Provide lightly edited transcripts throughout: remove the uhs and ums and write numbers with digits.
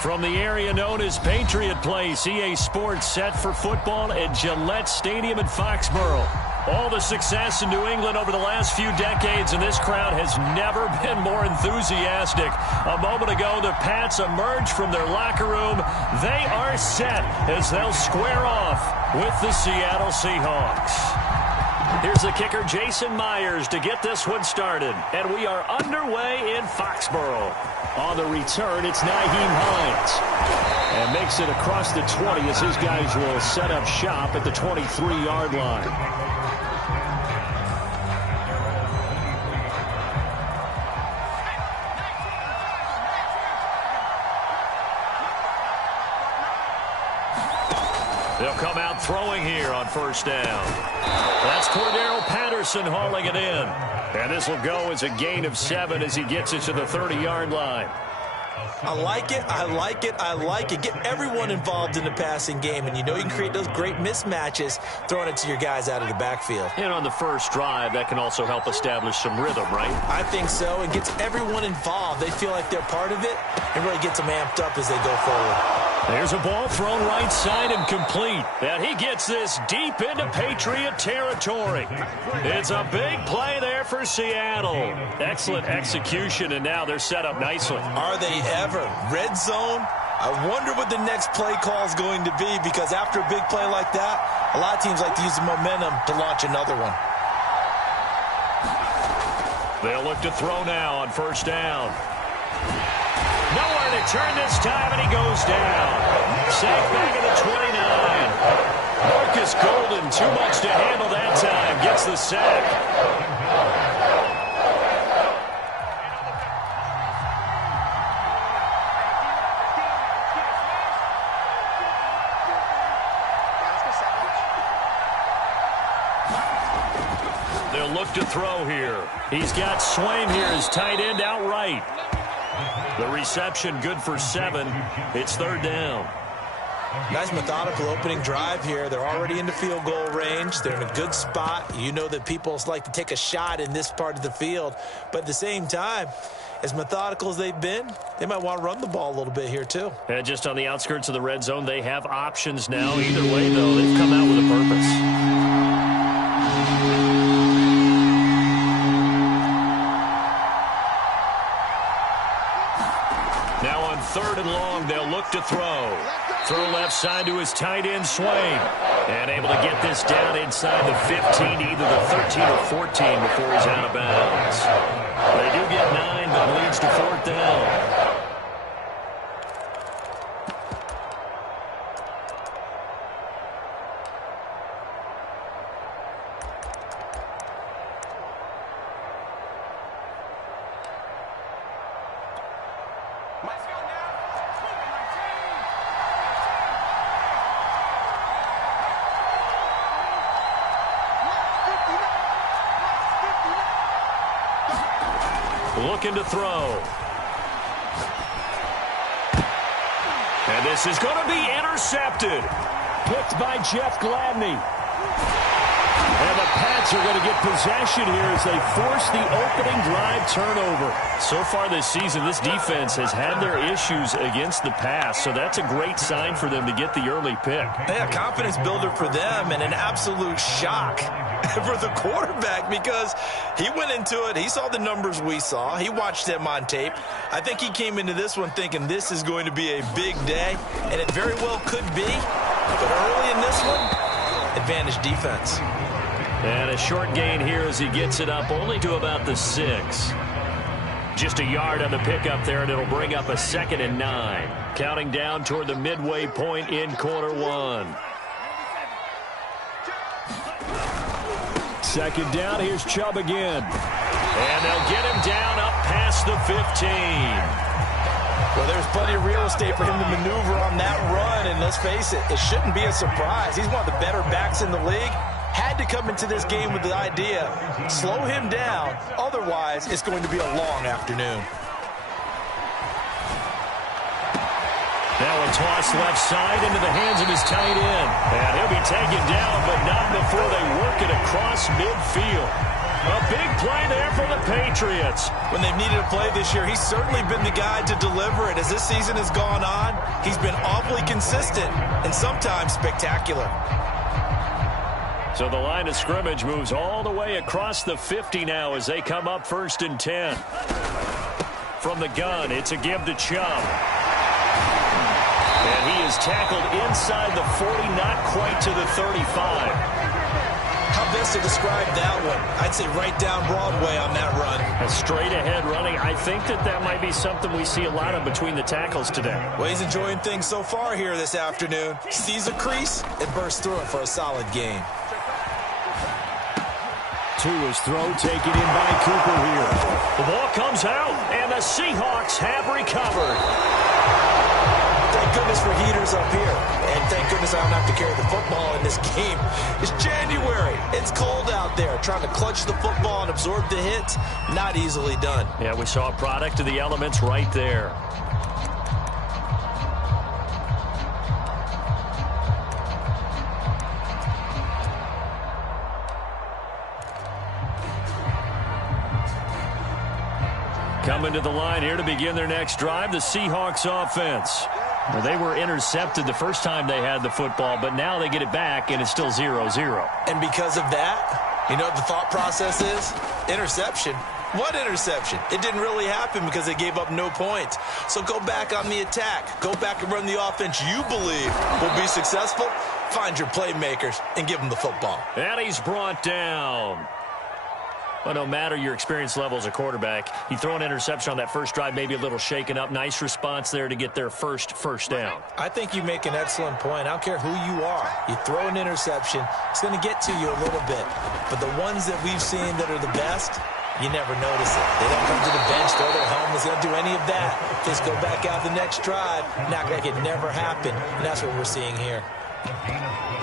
From the area known as Patriot Place, EA Sports set for football at Gillette Stadium in Foxborough. All the success in New England over the last few decades, and this crowd has never been more enthusiastic. A moment ago, the Pats emerged from their locker room. They are set as they'll square off with the Seattle Seahawks. Here's the kicker, Jason Myers, to get this one started. And we are underway in Foxborough. On the return, it's Nyheim Hines. And makes it across the 20 as his guys will set up shop at the 23-yard line. They'll come out throwing here on first down. That's Cordero Patterson hauling it in. And this will go as a gain of 7 as he gets it to the 30-yard line. I like it, I like it, I like it. Get everyone involved in the passing game, and you know you can create those great mismatches throwing it to your guys out of the backfield. And on the first drive, that can also help establish some rhythm, right? I think so. It gets everyone involved. They feel like they're part of it and really gets them amped up as they go forward. There's a ball thrown right side and complete. And he gets this deep into Patriot territory. It's a big play there for Seattle. Excellent execution, and now they're set up nicely. Are they ever? Red zone? I wonder what the next play call is going to be, because after a big play like that, a lot of teams like to use the momentum to launch another one. They'll look to throw now on first down. Nowhere to turn this time, and he goes down. Sacked back at the 29. Marcus Golden, too much to handle that time, gets the sack. They'll look to throw here. He's got Swain here as tight end outright. The reception good for 7. It's third down. Nice methodical opening drive here. They're already in the field goal range. They're in a good spot. You know that people like to take a shot in this part of the field. But at the same time, as methodical as they've been, they might want to run the ball a little bit here too. And just on the outskirts of the red zone, they have options now. Either way, though, they've come out with a purpose. Third and long, they'll look to throw. Throw left side to his tight end, Swain. And able to get this down inside the 15, either the 13 or 14 before he's out of bounds. They do get 9, but leads to fourth down. Looking to throw. And this is going to be intercepted. Picked by Jeff Gladney. And the Pats are going to get possession here as they force the opening drive turnover. So far this season, this defense has had their issues against the pass, so that's a great sign for them to get the early pick. Yeah, confidence builder for them, and an absolute shock for the quarterback, because he went into it, he saw the numbers we saw, he watched them on tape. I think he came into this one thinking this is going to be a big day, and it very well could be, but early in this one, advantage defense. And a short gain here as he gets it up only to about the 6. Just a yard on the pickup there, and it'll bring up a 2nd and 9. Counting down toward the midway point in quarter 1. Second down, here's Chubb again. And they'll get him down up past the 15. Well, there's plenty of real estate for him to maneuver on that run, and let's face it, it shouldn't be a surprise. He's one of the better backs in the league. Had to come into this game with the idea, slow him down, otherwise it's going to be a long afternoon. Now a toss left side into the hands of his tight end. And he'll be taken down, but not before they work it across midfield. A big play there for the Patriots. When they've needed a play this year, he's certainly been the guy to deliver it. As this season has gone on, he's been awfully consistent and sometimes spectacular. So the line of scrimmage moves all the way across the 50 now as they come up 1st and 10. From the gun, it's a give to Chubb. And he is tackled inside the 40, not quite to the 35. How best to describe that one? I'd say right down Broadway on that run. A straight-ahead running. I think that might be something we see a lot of between the tackles today. Well, he's enjoying things so far here this afternoon. Sees a crease and bursts through it for a solid gain. Tua's throw taken in by Cooper here. The ball comes out, and the Seahawks have recovered. Thank goodness for heaters up here. And thank goodness I don't have to carry the football in this game. It's January. It's cold out there. Trying to clutch the football and absorb the hit, not easily done. Yeah, we saw a product of the elements right there. Coming to the line here to begin their next drive, the Seahawks offense. Well, they were intercepted the first time they had the football, but now they get it back, and it's still 0-0. And because of that, you know what the thought process is? Interception. What interception? It didn't really happen because they gave up no points. So go back on the attack. Go back and run the offense you believe will be successful. Find your playmakers and give them the football. And he's brought down. Well, no matter your experience level as a quarterback, you throw an interception on that first drive, maybe a little shaken up. Nice response there to get their first down. I think you make an excellent point. I don't care who you are. You throw an interception, it's going to get to you a little bit. But the ones that we've seen that are the best, you never notice it. They don't come to the bench, throw their helmets, they don't do any of that. Just go back out the next drive, not like it never happened. And that's what we're seeing here.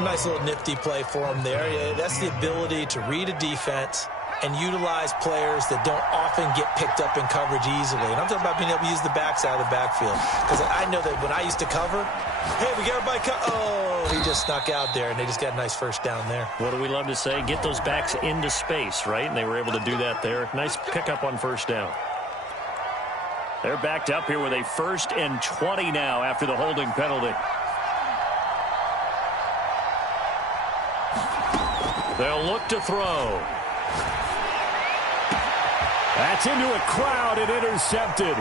Nice little nifty play for them there. Yeah, that's the ability to read a defense and utilize players that don't often get picked up in coverage easily. And I'm talking about being able to use the backside of the backfield. Because I know that when I used to cover, hey, we got everybody oh, he just snuck out there, and they just got a nice first down there. What do we love to say? Get those backs into space, right? And they were able to do that there. Nice pickup on first down. They're backed up here with a 1st and 20 now after the holding penalty. They'll look to throw. That's into a crowd and intercepted.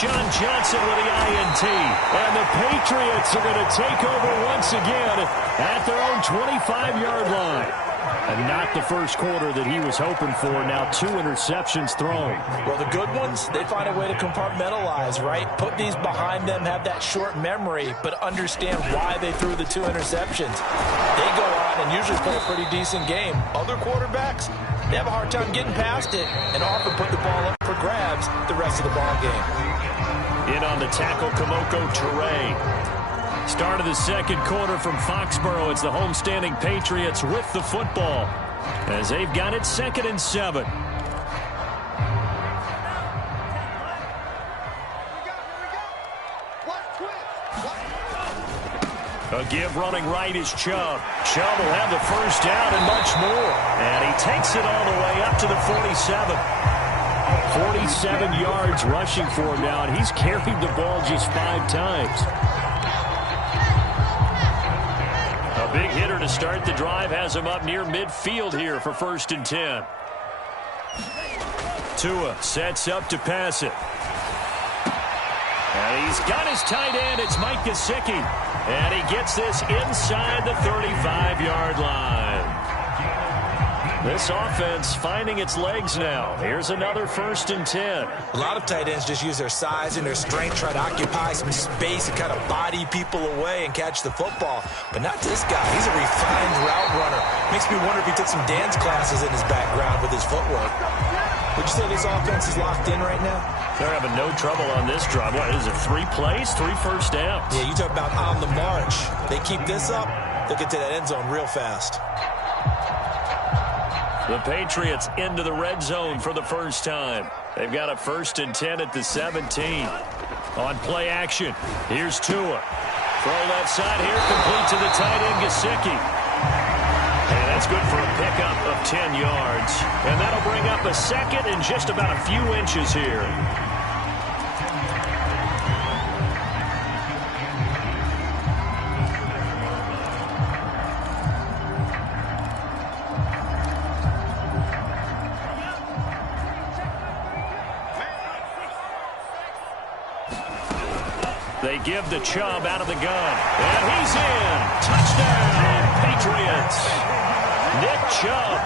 John Johnson with the INT. And the Patriots are going to take over once again at their own 25-yard line. And not the first quarter that he was hoping for. Now 2 interceptions thrown. Well, the good ones, they find a way to compartmentalize, right? Put these behind them, have that short memory, but understand why they threw the 2 interceptions. They go on and usually play a pretty decent game. Other quarterbacks, they have a hard time getting past it and often put the ball up for grabs the rest of the ball game. In on the tackle, Kamoko Toure. Start of the second quarter from Foxborough. It's the homestanding Patriots with the football as they've got it 2nd and 7. A give running right is Chubb. Chubb will have the first down and much more. And he takes it all the way up to the 47. 47 yards rushing for him now, and he's carried the ball just 5 times. A big hitter to start the drive has him up near midfield here for 1st and 10. Tua sets up to pass it. And he's got his tight end. It's Mike Gesicki. And he gets this inside the 35-yard line. This offense finding its legs now. Here's another 1st and 10. A lot of tight ends just use their size and their strength, try to occupy some space and kind of body people away and catch the football. But not this guy. He's a refined route runner. Makes me wonder if he took some dance classes in his background with his footwork. Would you say this offense is locked in right now? They're having no trouble on this drive. What is it, 3 plays, 3 first downs? Yeah, you talk about on the march. They keep this up, they'll get to that end zone real fast. The Patriots into the red zone for the first time. They've got a 1st and 10 at the 17. On play action, here's Tua. Throw left side here, complete to the tight end, Gesicki. And That's good for a pickup of 10 yards. And that'll bring up a second and just about a few inches here. They give the Chubb out of the gun. And he's in. Touchdown, Patriots. Nick Chubb,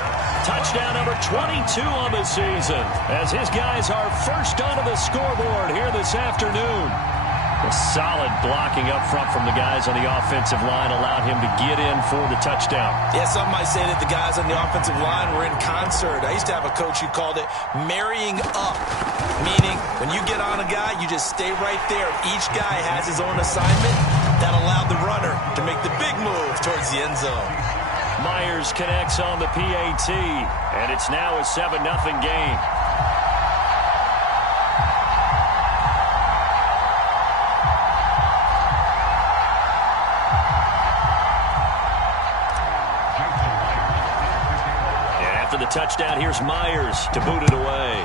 touchdown number 22 on the season, as his guys are first onto the scoreboard here this afternoon. A solid blocking up front from the guys on the offensive line allowed him to get in for the touchdown. Yeah, some might say that the guys on the offensive line were in concert. I used to have a coach who called it marrying up, meaning when you get on a guy, you just stay right there. Each guy has his own assignment. That allowed the runner to make the big move towards the end zone. Myers connects on the PAT, and it's now a 7-0 game. The touchdown, here's Myers to boot it away.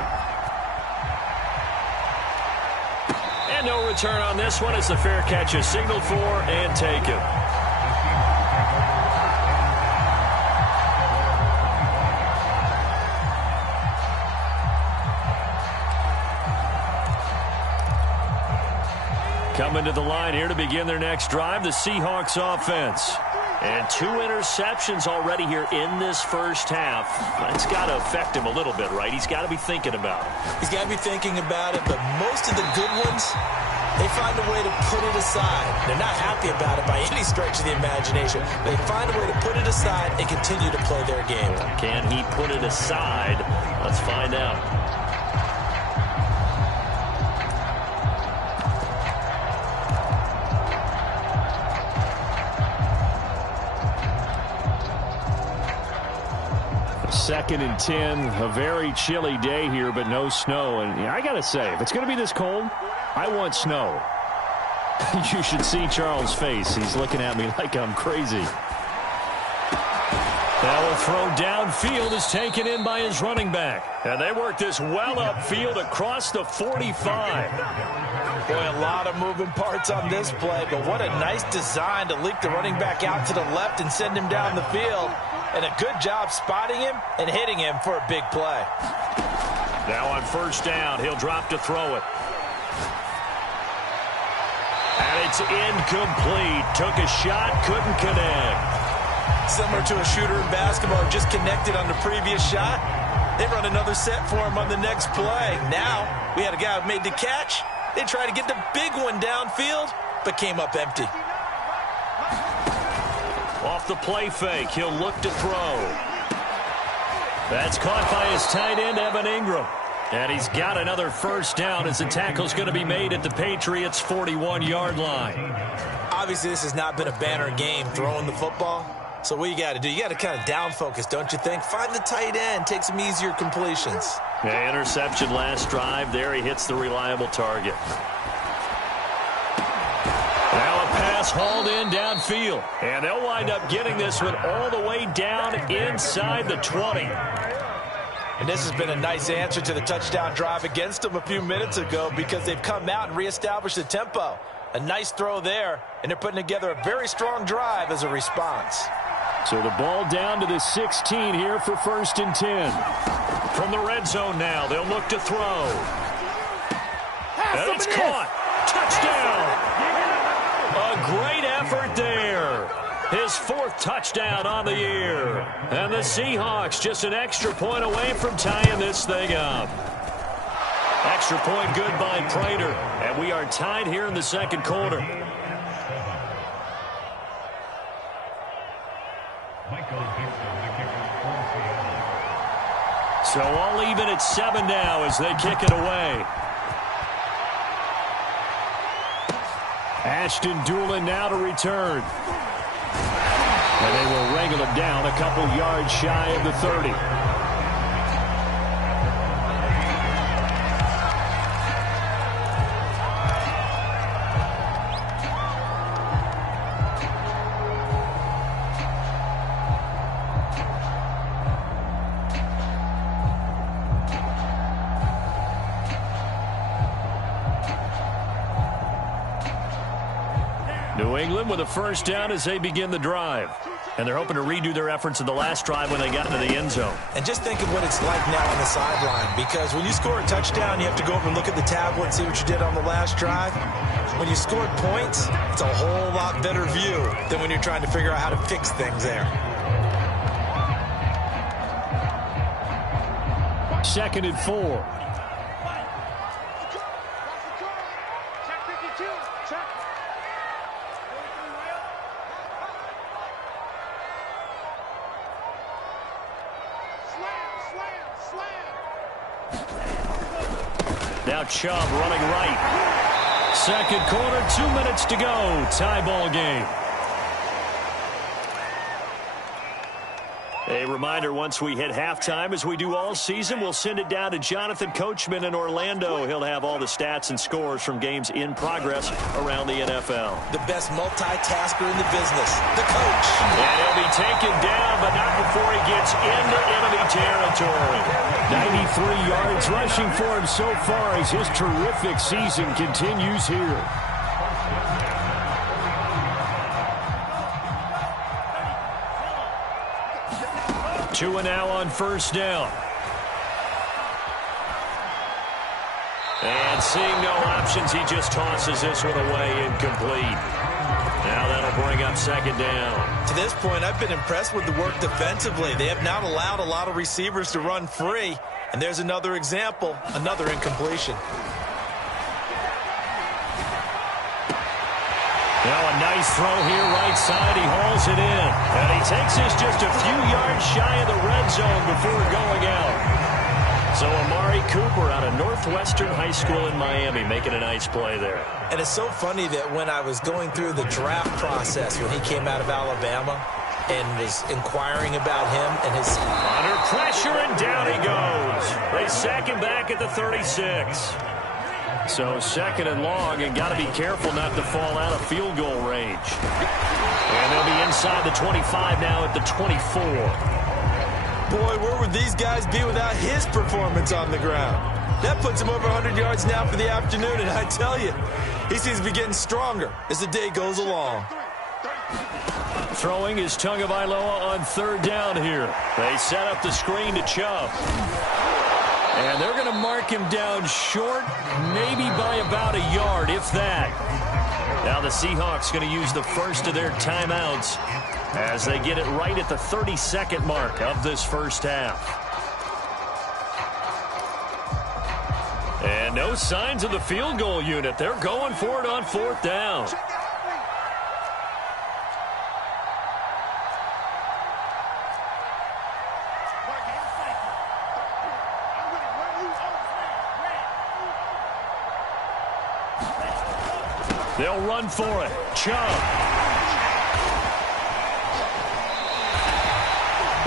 And no return on this one as the fair catch is signaled for and taken. Coming to the line here to begin their next drive, the Seahawks offense. And 2 interceptions already here in this first half. That's got to affect him a little bit, right? He's got to be thinking about it. He's got to be thinking about it, but most of the good ones, they find a way to put it aside. They're not happy about it by any stretch of the imagination. They find a way to put it aside and continue to play their game. Can he put it aside? Let's find out. Second and 10, a very chilly day here, but no snow. And I got to say, if it's going to be this cold, I want snow. You should see Charles' face. He's looking at me like I'm crazy. That will throw downfield is taken in by his running back. And they work this well upfield across the 45. Boy, a lot of moving parts on this play, but what a nice design to leak the running back out to the left and send him down the field. And a good job spotting him and hitting him for a big play. Now on first down, he'll drop to throw it. And it's incomplete. Took a shot, couldn't connect. Similar to a shooter in basketball, just connected on the previous shot. They run another set for him on the next play. Now, we had a guy who made the catch. They tried to get the big one downfield, but came up empty. Off the play fake, he'll look to throw. That's caught by his tight end, Evan Ingram. And he's got another first down as the tackle's going to be made at the Patriots' 41-yard line. Obviously, this has not been a banner game throwing the football. So what you got to do, you got to kind of down focus, don't you think? Find the tight end, take some easier completions. Yeah, interception last drive. There he hits the reliable target. Now a pass hauled in downfield. And they'll wind up getting this one all the way down inside the 20. And this has been a nice answer to the touchdown drive against them a few minutes ago because they've come out and reestablished the tempo. A nice throw there, and they're putting together a very strong drive as a response. So the ball down to the 16 here for first and 10. From the red zone now, they'll look to throw. And it's caught. Touchdown. A great effort there. His 4th touchdown on the year. And the Seahawks just an extra point away from tying this thing up. Extra point good by Prater. And we are tied here in the second quarter. So all even at 7 now as they kick it away. Ashton Doolin now to return. And they will wrangle it down a couple yards shy of the 30. New England with a first down as they begin the drive. And they're hoping to redo their efforts in the last drive when they got into the end zone. And just think of what it's like now on the sideline, because when you score a touchdown, you have to go over and look at the tablet and see what you did on the last drive. When you scored points, it's a whole lot better view than when you're trying to figure out how to fix things there. 2nd and 4. Now Chubb running right. Second quarter, 2 minutes to go. Tie ball game. A reminder, once we hit halftime, as we do all season, we'll send it down to Jonathan Coachman in Orlando. He'll have all the stats and scores from games in progress around the NFL. The best multitasker in the business, the coach. And he'll be taken down, but not before he gets into enemy territory. 93 yards rushing for him so far as his terrific season continues here. Two and now on first down. And seeing no options, he just tosses this one away incomplete. Now that'll bring up second down. To this point, I've been impressed with the work defensively. They have not allowed a lot of receivers to run free. And there's another example, another incompletion. Now a nice throw here right side. He hauls it in. And he takes this just a few yards shy of the red zone before going out. So Amari Cooper out of Northwestern High School in Miami making a nice play there. And it's so funny that when I was going through the draft process when he came out of Alabama and was inquiring about him and his... Under pressure and down he goes. They sack him back at the 36. So second and long, and got to be careful not to fall out of field goal range. And they'll be inside the 25 now at the 24. Boy, where would these guys be without his performance on the ground? That puts him over 100 yards now for the afternoon, and I tell you, he seems to be getting stronger as the day goes along. Throwing is Tagovailoa on third down here. They set up the screen to Chubb. And they're going to mark him down short, maybe by about a yard, if that. Now the Seahawks going to use the first of their timeouts as they get it right at the 32nd mark of this first half. And no signs of the field goal unit. They're going for it on fourth down. They'll run for it. Chubb.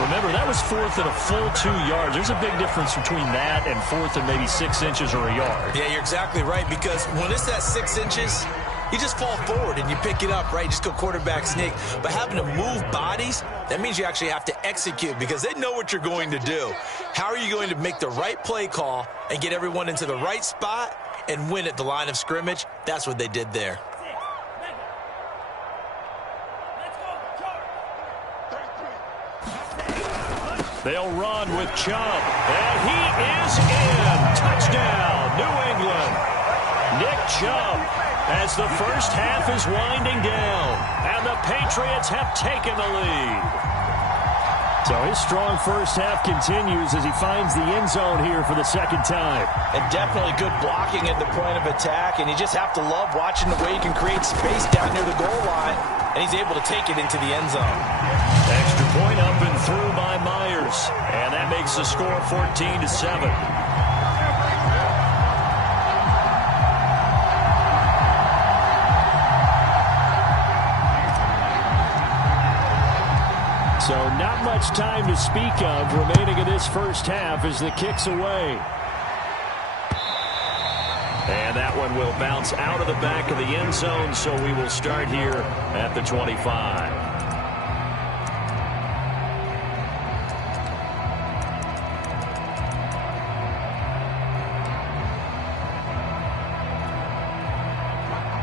Remember, that was fourth and a full 2 yards. There's a big difference between that and fourth and maybe 6 inches or a yard. Yeah, you're exactly right, because when it's at 6 inches, you just fall forward and you pick it up, right? You just go quarterback sneak. But having to move bodies, that means you actually have to execute because they know what you're going to do. How are you going to make the right play call and get everyone into the right spot and win at the line of scrimmage? That's what they did there. They'll run with Chubb. And he is in. Touchdown, New England. Nick Chubb as the first half is winding down. And the Patriots have taken the lead. So his strong first half continues as he finds the end zone here for the second time. And definitely good blocking at the point of attack. And you just have to love watching the way he can create space down near the goal line. And he's able to take it into the end zone. Extra point up and through by Myers. And that makes the score 14-7. So not much time to speak of remaining in this first half as the kick's away. And that one will bounce out of the back of the end zone, so we will start here at the 25.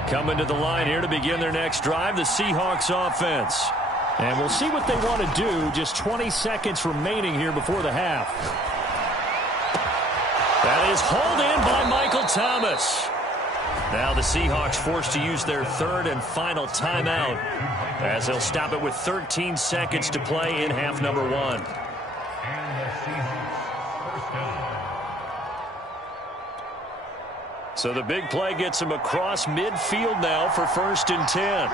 Coming to the line here to begin their next drive, the Seahawks offense. And we'll see what they want to do. Just 20 seconds remaining here before the half. That is hauled in by Michael Thomas. Now the Seahawks forced to use their third and final timeout as they'll stop it with 13 seconds to play in half number 1. So the big play gets him across midfield now for 1st and 10.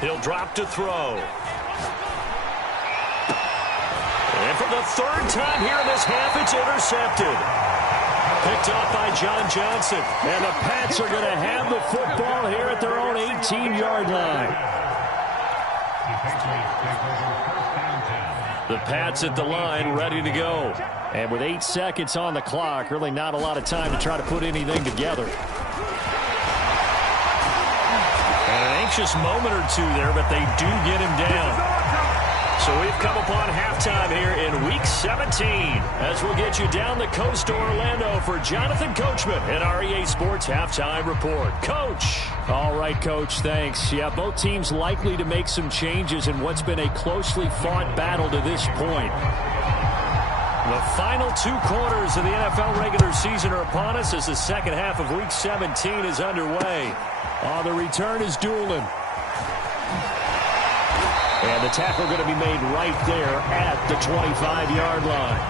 He'll drop to throw. And for the 3rd time here in this half, it's intercepted. Picked off by John Johnson. And the Pats are going to have the football here at their own 18-yard line. The Pats at the line, ready to go. And with 8 seconds on the clock, really not a lot of time to try to put anything together. And an anxious moment or two there, but they do get him down. So we've come upon halftime here in Week 17 as we'll get you down the coast to Orlando for Jonathan Coachman at our EA Sports Halftime Report. Coach. All right, Coach, thanks. Yeah, both teams likely to make some changes in what's been a closely fought battle to this point. The final 2 quarters of the NFL regular season are upon us as the second half of Week 17 is underway. The return is Doolin. And the tackle going to be made right there at the 25-yard line.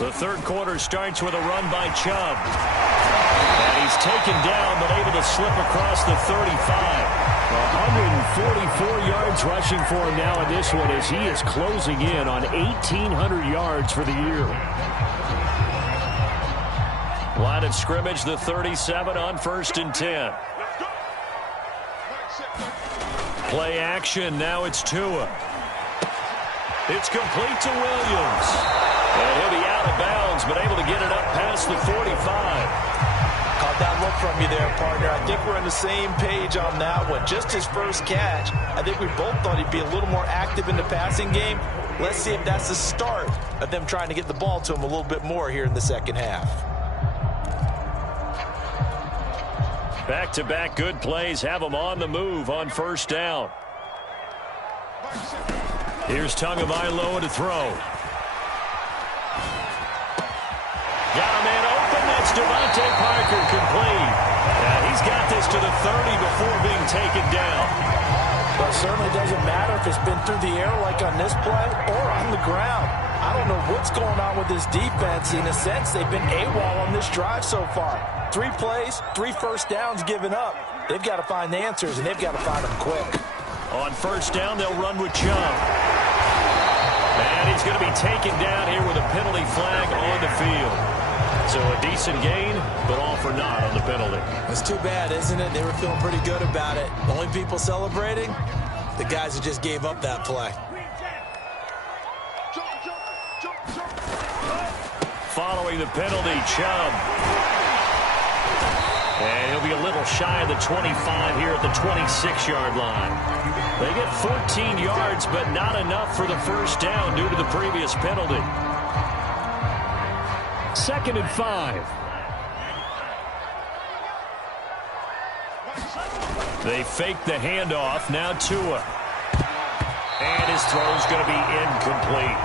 The 3rd quarter starts with a run by Chubb. And he's taken down but able to slip across the 35. 144 yards rushing for him now in this one as he is closing in on 1,800 yards for the year. Line of scrimmage, the 37 on 1st and 10. Play action, now it's Tua. It's complete to Williams. And he'll be out of bounds, but able to get it up past the 45. Caught that look from you there, partner. I think we're on the same page on that one. Just his first catch. I think we both thought he'd be a little more active in the passing game. Let's see if that's the start of them trying to get the ball to him a little bit more here in the second half. Back-to-back good plays have them on the move on 1st down. Here's Tagovailoa to throw. Got a man open. That's Devontae Parker complete. And he's got this to the 30 before being taken down. But it certainly doesn't matter if it's been through the air like on this play or on the ground. I don't know what's going on with this defense. In a sense, they've been AWOL on this drive so far. 3 plays, 3 first downs given up. They've got to find the answers, and they've got to find them quick. On 1st down, they'll run with Chubb. And he's going to be taken down here with a penalty flag on the field. So a decent gain, but all for naught on the penalty. It's too bad, isn't it? They were feeling pretty good about it. The only people celebrating, the guys who just gave up that play. Following the penalty, Chubb. And he'll be a little shy of the 25 here at the 26-yard line. They get 14 yards, but not enough for the 1st down due to the previous penalty. 2nd and 5. They fake the handoff. Now Tua. And his throw's going to be incomplete.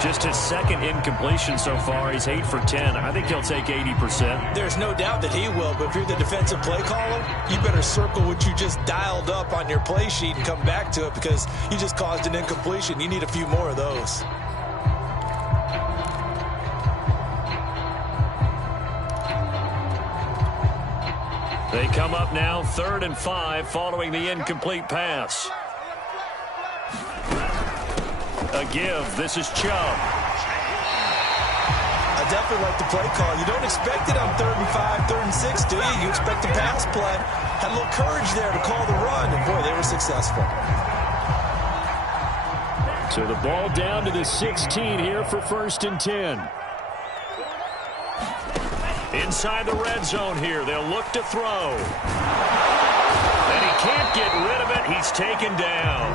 Just his 2nd incompletion so far. He's 8 for 10. I think he'll take 80%. There's no doubt that he will, but if you're the defensive play caller, you better circle what you just dialed up on your play sheet and come back to it because you just caused an incompletion. You need a few more of those. They come up now 3rd and 5 following the incomplete pass. A give. This is Chubb. A definitely like the play call. You don't expect it on 3rd and 5, 3rd and 6, do you? You expect a pass play. Had a little courage there to call the run, and boy, they were successful. So the ball down to the 16 here for 1st and 10. Inside the red zone here, they'll look to throw. And he can't get rid of it. He's taken down.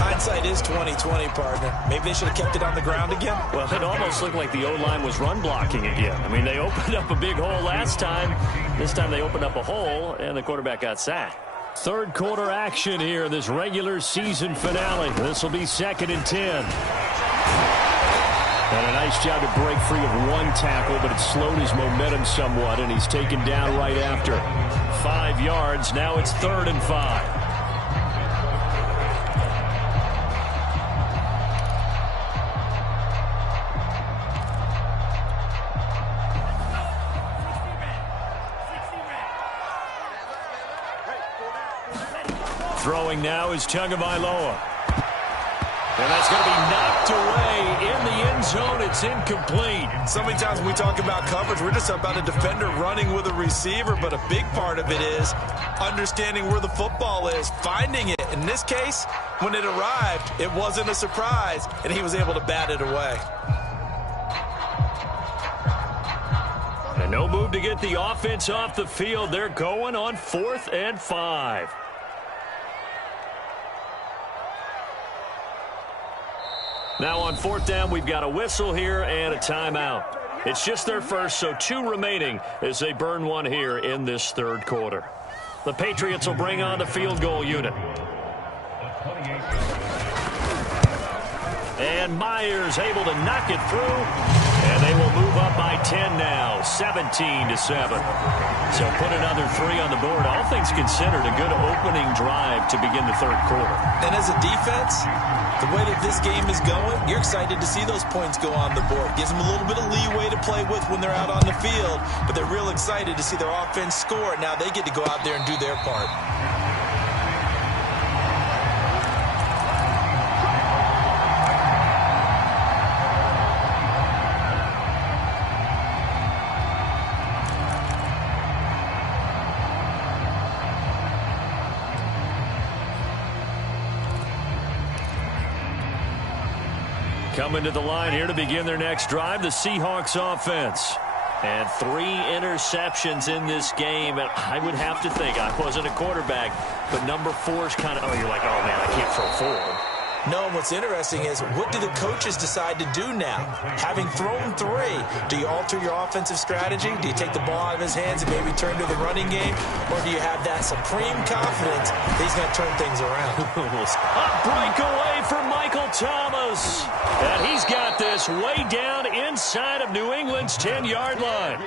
Hindsight is 20/20, partner. Maybe they should have kept it on the ground again. Well, it almost looked like the O-line was run blocking again. I mean, they opened up a big hole last time. This time they opened up a hole, and the quarterback got sacked. 3rd quarter action here, this regular season finale. This will be 2nd and 10. And a nice job to break free of one tackle, but it slowed his momentum somewhat, and he's taken down right after. 5 yards. Now it's 3rd and 5. Throwing now is Tagovailoa. And that's going to be knocked away in the end zone. It's incomplete. So many times when we talk about coverage, we're just talking about a defender running with a receiver, but a big part of it is understanding where the football is, finding it. In this case, when it arrived, it wasn't a surprise, and he was able to bat it away. And no move to get the offense off the field. They're going on 4th and 5. Now on 4th down, we've got a whistle here and a timeout. It's just their first, so 2 remaining as they burn one here in this 3rd quarter. The Patriots will bring on the field goal unit. And Myers able to knock it through. And they will move up by 10 now, 17-7. So put another 3 on the board. All things considered, a good opening drive to begin the 3rd quarter. And as a defense, the way that this game is going, you're excited to see those points go on the board. Gives them a little bit of leeway to play with when they're out on the field, but they're real excited to see their offense score. Now they get to go out there and do their part. Coming to the line here to begin their next drive, the Seahawks offense. And 3 interceptions in this game. And I would have to think, I wasn't a quarterback, but number 4 is kind of, oh, you're like, oh, man, I can't throw 4. No, and what's interesting is, what do the coaches decide to do now? Having thrown 3, do you alter your offensive strategy? Do you take the ball out of his hands and maybe turn to the running game? Or do you have that supreme confidence that he's going to turn things around? A breakaway for Michael Thomas. And he's got this way down inside of New England's 10-yard line.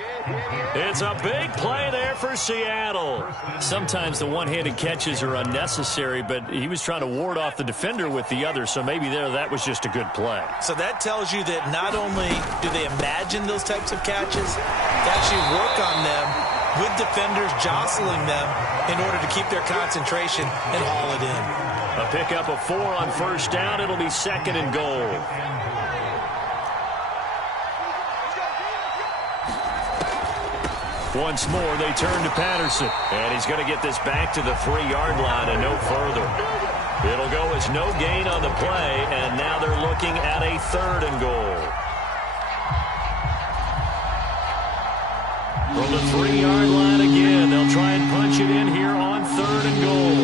It's a big play there for Seattle. Sometimes the one-handed catches are unnecessary, but he was trying to ward off the defender with the other, so maybe that was just a good play. So that tells you that not only do they imagine those types of catches, they actually work on them with defenders jostling them in order to keep their concentration and haul it in. A pickup of 4 on 1st down. It'll be 2nd and goal. Once more, they turn to Patterson. And he's going to get this back to the 3-yard line and no further. It'll go as no gain on the play, and now they're looking at a 3rd and goal. From the 3-yard line again, they'll try and punch it in here on 3rd and goal.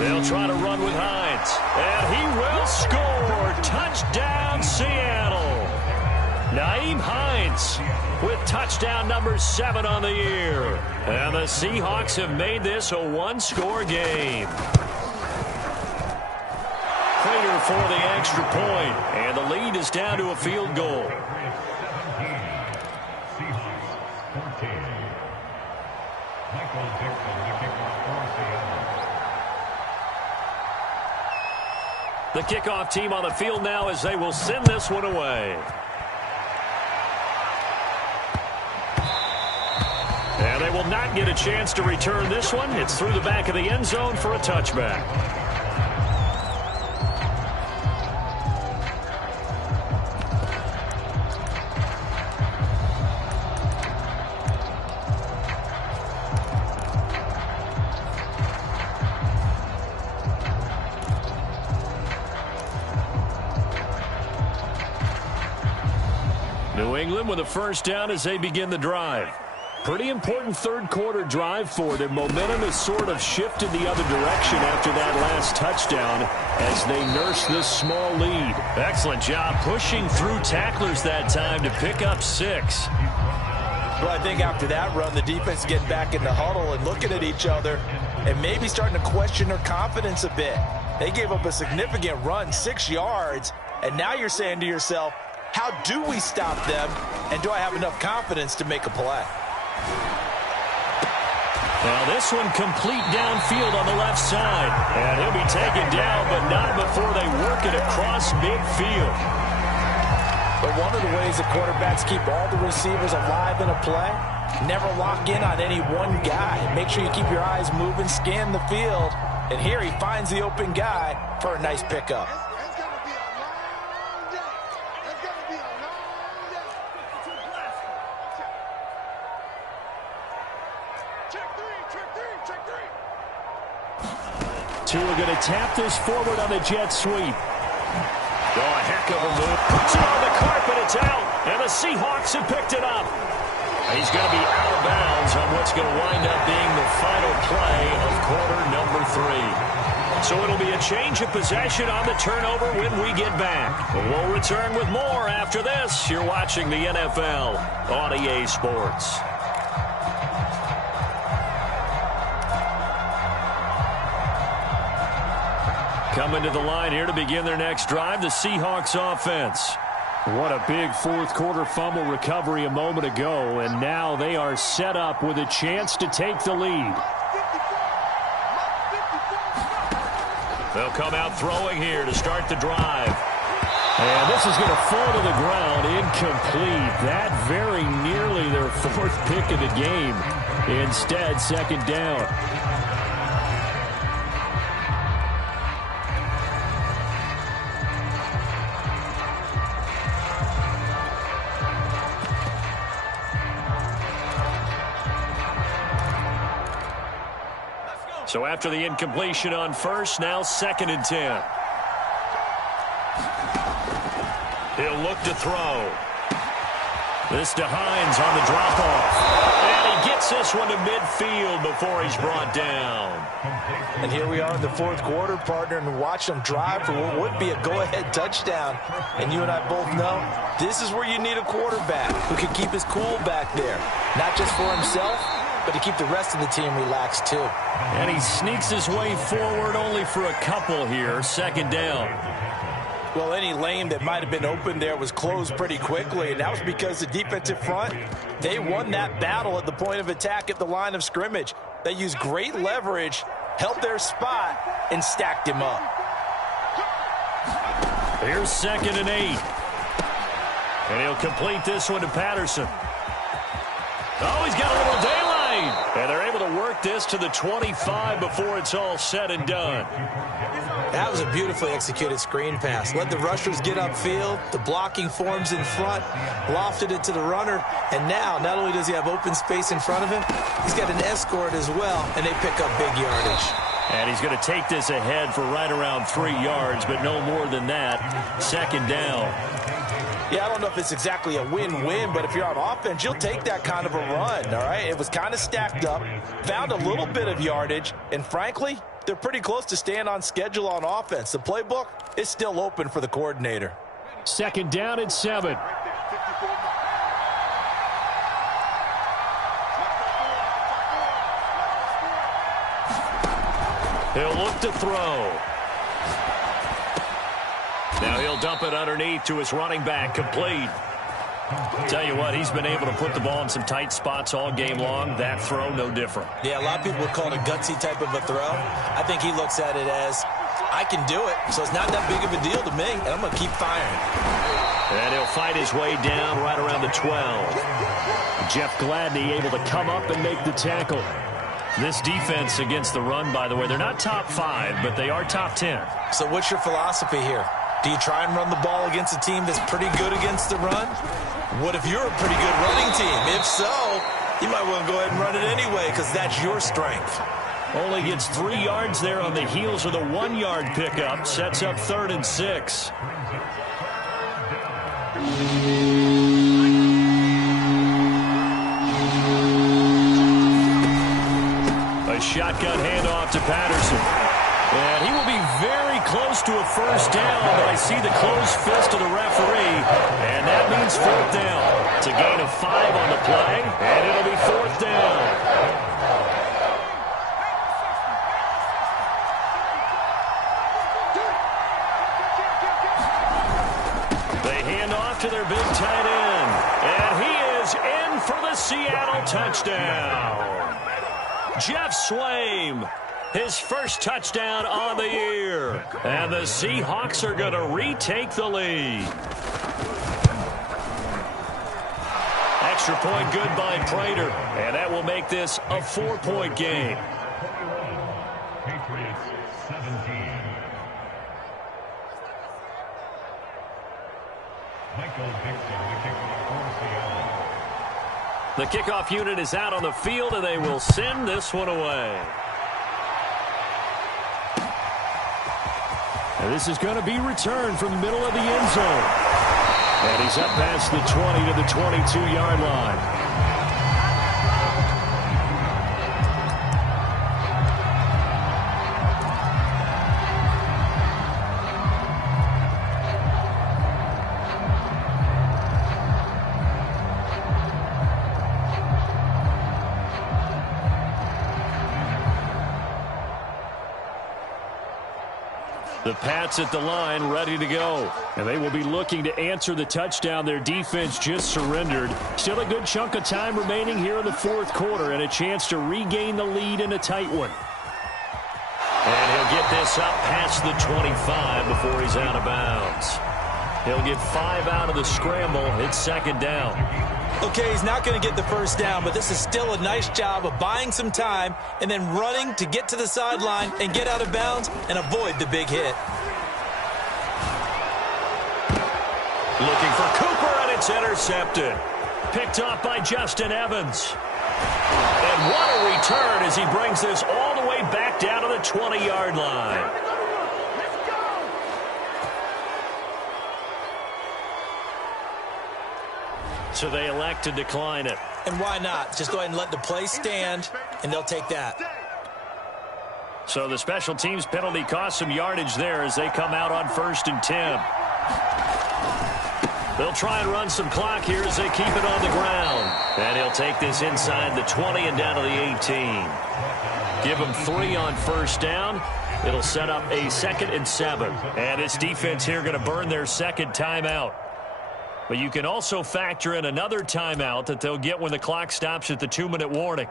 They'll try to run with Hines, and he will score. Touchdown, Seattle. Nyheim Hines with touchdown number 7 on the year. And the Seahawks have made this a 1-score game. Prater for the extra point, and the lead is down to a field goal. The kickoff team on the field now as they will send this one away. And they will not get a chance to return this one. It's through the back of the end zone for a touchback. New England with a first down as they begin the drive. Pretty important third-quarter drive for them. Momentum has sort of shifted the other direction after that last touchdown as they nurse this small lead. Excellent job pushing through tacklers that time to pick up 6. Well, I think after that run, the defense getting back in the huddle and looking at each other and maybe starting to question their confidence a bit. They gave up a significant run, 6 yards, and now you're saying to yourself, how do we stop them, and do I have enough confidence to make a play? Now this one complete downfield on the left side. And he'll be taken down, but not before they work it across midfield. But one of the ways that quarterbacks keep all the receivers alive in a play, never lock in on any one guy. Make sure you keep your eyes moving, scan the field. And here he finds the open guy for a nice pickup. Two are going to tap this forward on the jet sweep. Oh, a heck of a move. Puts it on the carpet. It's out. And the Seahawks have picked it up. He's going to be out of bounds on what's going to wind up being the final play of quarter number 3. So it'll be a change of possession on the turnover when we get back. We'll return with more after this. You're watching the NFL on EA Sports. Coming to the line here to begin their next drive, the Seahawks offense. What a big fourth-quarter fumble recovery a moment ago, and now they are set up with a chance to take the lead. They'll come out throwing here to start the drive. And this is going to fall to the ground, incomplete. That very nearly their 4th pick of the game. Instead, second down. So after the incompletion on first, now 2nd and 10. He'll look to throw. This to Hines on the drop-off. And he gets this one to midfield before he's brought down. And here we are in the 4th quarter, partner, and watch them drive for what would be a go-ahead touchdown. And you and I both know this is where you need a quarterback who can keep his cool back there. Not just for himself, but to keep the rest of the team relaxed too. And he sneaks his way forward only for a couple here. 2nd down. Well, any lane that might have been open there was closed pretty quickly, and that was because the defensive front, they won that battle at the point of attack at the line of scrimmage. They used great leverage, held their spot, and stacked him up. Here's 2nd and 8. And he'll complete this one to Patterson. Oh, he's got a little daylight. And they're able to work this to the 25 before it's all said and done. That was a beautifully executed screen pass. Let the rushers get upfield. The blocking forms in front. Lofted it to the runner. And now, not only does he have open space in front of him, he's got an escort as well, and they pick up big yardage. And he's going to take this ahead for right around 3 yards, but no more than that. 2nd down. Yeah, I don't know if it's exactly a win-win, but if you're on offense, you'll take that kind of a run, all right? It was kind of stacked up, found a little bit of yardage, and frankly, they're pretty close to staying on schedule on offense. The playbook is still open for the coordinator. 2nd down and 7. He'll look to throw. Now he'll dump it underneath to his running back, complete. Tell you what, he's been able to put the ball in some tight spots all game long. That throw, no different. Yeah, a lot of people would call it a gutsy type of a throw. I think he looks at it as, I can do it, so it's not that big of a deal to me, and I'm going to keep firing. And he'll fight his way down right around the 12. Jeff Gladney able to come up and make the tackle. This defense against the run, by the way, they're not top 5, but they are top 10. So what's your philosophy here? Do you try and run the ball against a team that's pretty good against the run? What if you're a pretty good running team? If so, you might want to go ahead and run it anyway because that's your strength. Only gets 3 yards there on the heels of the 1-yard pickup. Sets up 3rd and 6. And he will be very close to a first down, but I see the closed fist of the referee, and that means fourth down. It's a gain of 5 on the play, and it'll be fourth down. They hand off to their big tight end, and he is in for the Seattle touchdown. Jeff Swaim, his first touchdown on the year. And the Seahawks are going to retake the lead. Extra point good by Prater. And that will make this a 4-point game. Patriots 17. Michael Dixon, the kickoff for Seattle. The kickoff unit is out on the field, and they will send this one away. And this is going to be returned from the middle of the end zone. And he's up past the 20 to the 22-yard line. The Pats at the line ready to go. And they will be looking to answer the touchdown their defense just surrendered. Still a good chunk of time remaining here in the fourth quarter and a chance to regain the lead in a tight one. And he'll get this up past the 25 before he's out of bounds. He'll get 5 out of the scramble. It's second down. Okay, he's not going to get the first down, but this is still a nice job of buying some time and then running to get to the sideline and get out of bounds and avoid the big hit. Looking for Cooper, and it's intercepted. Picked off by Justin Evans. And what a return as he brings this all the way back down to the 20-yard line. So they elect to decline it. And why not? Just go ahead and let the play stand, and they'll take that. So the special teams penalty cost some yardage there as they come out on 1st and 10. They'll try and run some clock here as they keep it on the ground. And he'll take this inside the 20 and down to the 18. Give him 3 on first down. It'll set up a 2nd and 7. And this defense here going to burn their second timeout. But you can also factor in another timeout that they'll get when the clock stops at the 2-minute warning.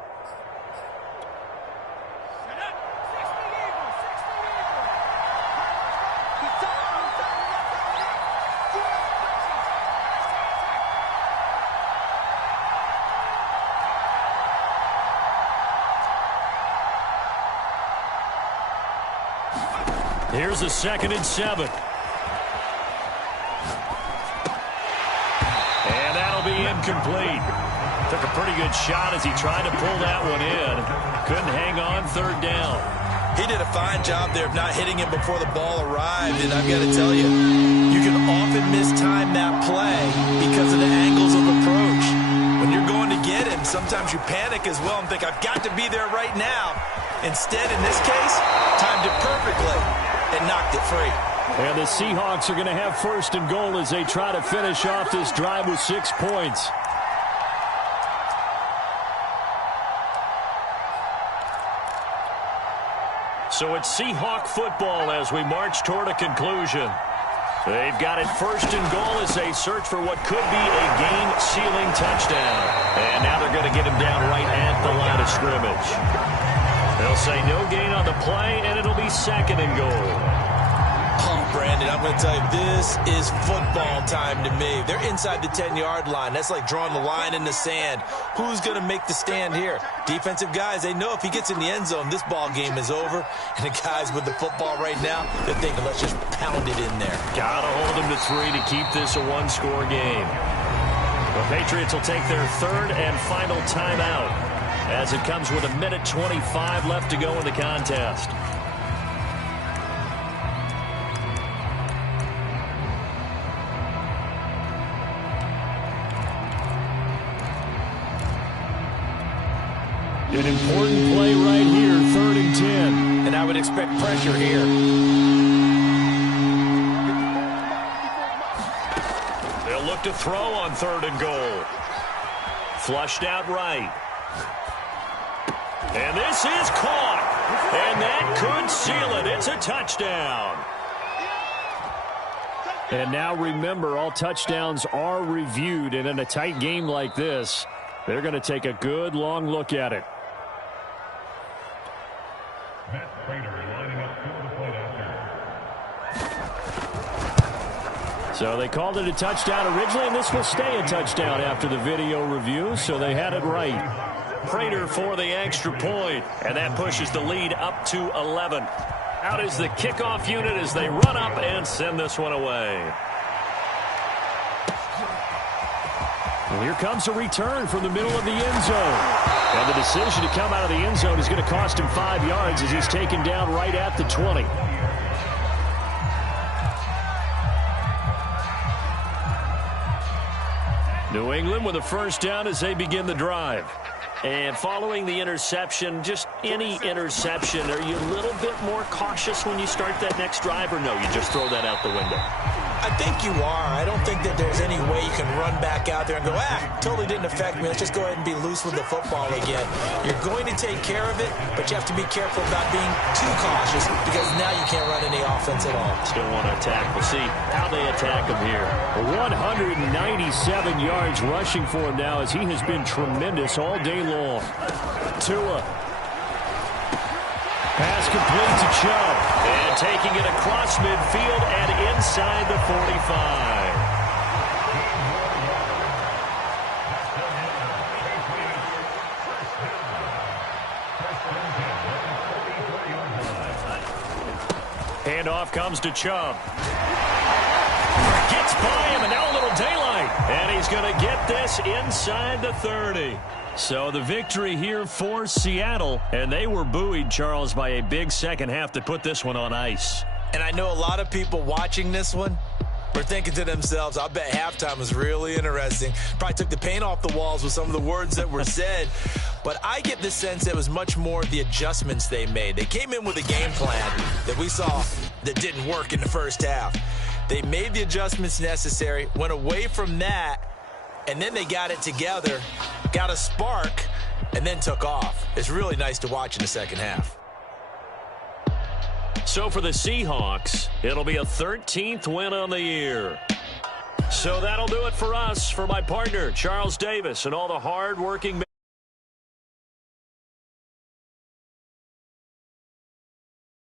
Here's a 2nd and 7. And that'll be incomplete. Took a pretty good shot as he tried to pull that one in. Couldn't hang on 3rd down. He did a fine job there of not hitting him before the ball arrived. And I've got to tell you, you can often mistime that play because of the angles of approach. When you're going to get him, sometimes you panic as well and think, I've got to be there right now. Instead, in this case, timed it perfectly and knocked it free. And the Seahawks are going to have 1st and goal as they try to finish off this drive with 6 points. So it's Seahawk football as we march toward a conclusion. They've got it 1st and goal as they search for what could be a game-sealing touchdown. And now they're going to get him down right at the line of scrimmage. They'll say no gain on the play, and it'll be 2nd and goal. Oh, Brandon, I'm going to tell you, this is football time to me. They're inside the 10-yard line. That's like drawing the line in the sand. Who's going to make the stand here? Defensive guys, they know if he gets in the end zone, this ball game is over. And the guys with the football right now, they're thinking, let's just pound it in there. Got to hold them to 3 to keep this a 1-score game. The Patriots will take their 3rd and final timeout as it comes with 1:25 left to go in the contest. An important play right here, 3rd and 10. And I would expect pressure here. They'll look to throw on 3rd and goal. Flushed out right. And this is caught. And that could seal it. It's a touchdown. And now remember, all touchdowns are reviewed. And in a tight game like this, they're going to take a good long look at it. So they called it a touchdown originally, and this will stay a touchdown after the video review, so they had it right. Prater for the extra point, and that pushes the lead up to 11. Out is the kickoff unit as they run up and send this one away. Well, here comes a return from the middle of the end zone. And the decision to come out of the end zone is going to cost him 5 yards as he's taken down right at the 20. New England with a first down as they begin the drive. And following the interception, just any interception, are you a little bit more cautious when you start that next drive, or no, you just throw that out the window? I think you are. I don't think that there's any way you can run back out there and go, totally didn't affect me. Let's just go ahead and be loose with the football again. You're going to take care of it, but you have to be careful about being too cautious because now you can't run any offense at all. Still want to attack. We'll see how they attack him here. 197 yards rushing for him now as he has been tremendous all day long. Tua. Pass complete to Chubb. And taking it across midfield and inside the 45. Handoff comes to Chubb. Gets by him, and now a little daylight. And he's going to get this inside the 30. So the victory here for Seattle, and they were buoyed, Charles, by a big second half that put this one on ice. And I know a lot of people watching this one were thinking to themselves, I bet halftime was really interesting. Probably took the paint off the walls with some of the words that were said. But I get the sense it was much more the adjustments they made. They came in with a game plan that we saw that didn't work in the first half. They made the adjustments necessary, went away from that, and then they got it together, got a spark, and then took off. It's really nice to watch in the second half. So for the Seahawks, it'll be a 13th win on the year. So that'll do it for us. For my partner, Charles Davis, and all the hard-working